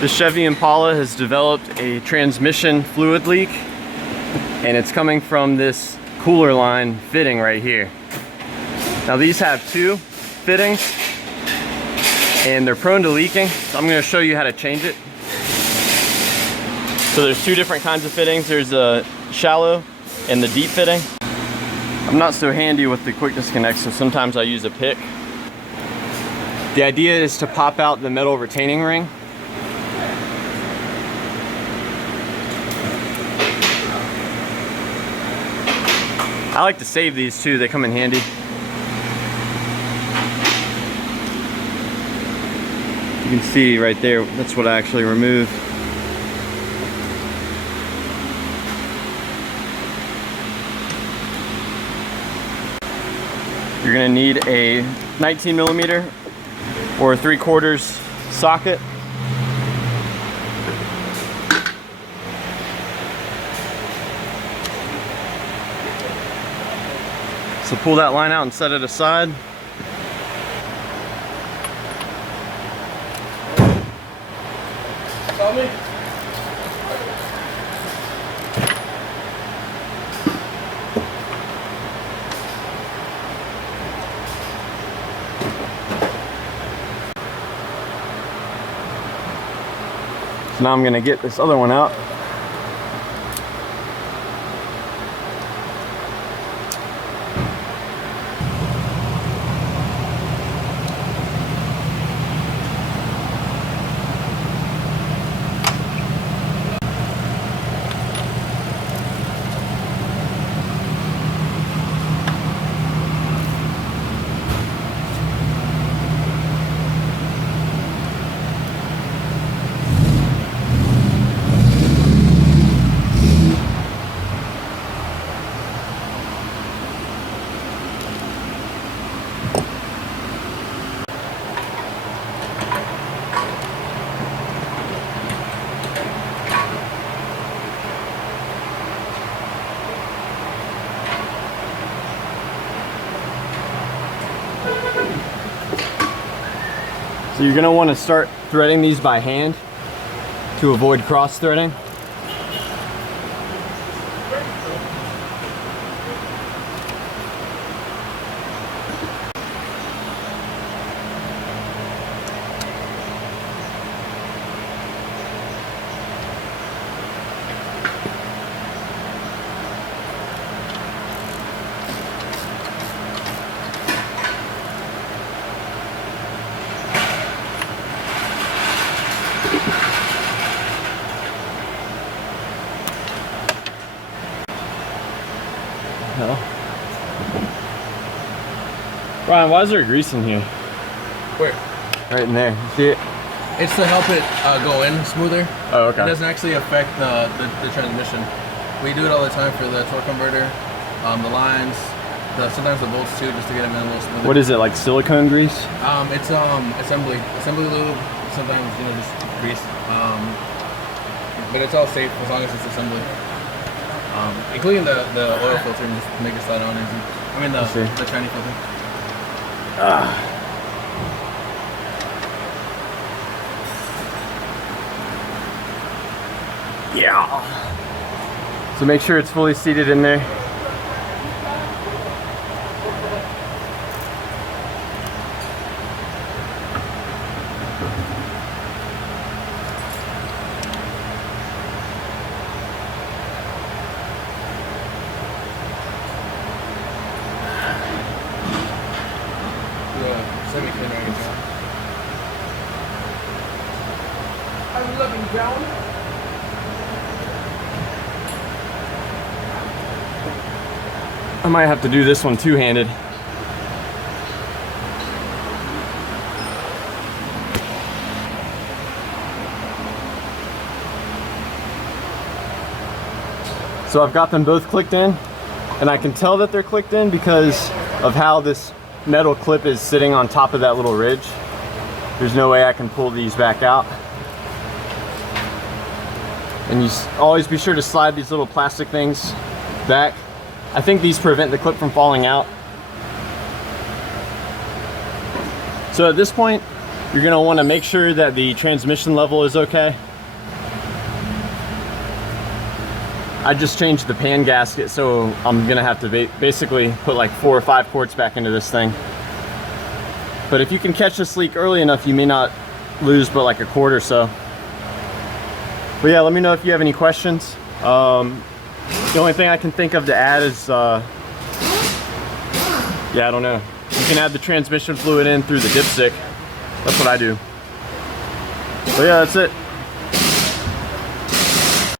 The Chevy Impala has developed a transmission fluid leak, and it's coming from this cooler line fitting right here. Now these have two fittings and they're prone to leaking, so I'm going to show you how to change it. So there's two different kinds of fittings. There's a shallow and the deep fitting. I'm not so handy with the quick disconnect, so sometimes I use a pick. The idea is to pop out the metal retaining ring. I like to save these too, they come in handy. You can see right there, that's what I actually removed. You're gonna need a 19mm or a 3/4 socket. So pull that line out and set it aside. Tell me. So now I'm gonna get this other one out. So you're gonna want to start threading these by hand to avoid cross threading. No. Ryan, why is there grease in here? Where? Right in there. You see it? It's to help it go in smoother. Oh, okay. It doesn't actually affect the transmission. We do it all the time for the torque converter, the lines, sometimes the bolts too, just to get them in a little smoother. What is it, like silicone grease? It's assembly lube. Sometimes just grease. But it's all safe as long as it's assembly. Including the oil filter, and just make it slide on easy. I mean the shiny filter. Yeah. So make sure it's fully seated in there. I'm loving brown. I might have to do this one two-handed. So I've got them both clicked in, and I can tell that they're clicked in because of how this metal clip is sitting on top of that little ridge. There's no way I can pull these back out. And you always be sure to slide these little plastic things back. I think these prevent the clip from falling out. So at this point, You're gonna wanna make sure that the transmission level is okay. I just changed the pan gasket, so I'm gonna have to basically put like 4 or 5 quarts back into this thing. But if you can catch this leak early enough, you may not lose but like a quart or so. But yeah, let me know if you have any questions. The only thing I can think of to add is, yeah, I don't know. You can add the transmission fluid in through the dipstick. That's what I do. But yeah, that's it.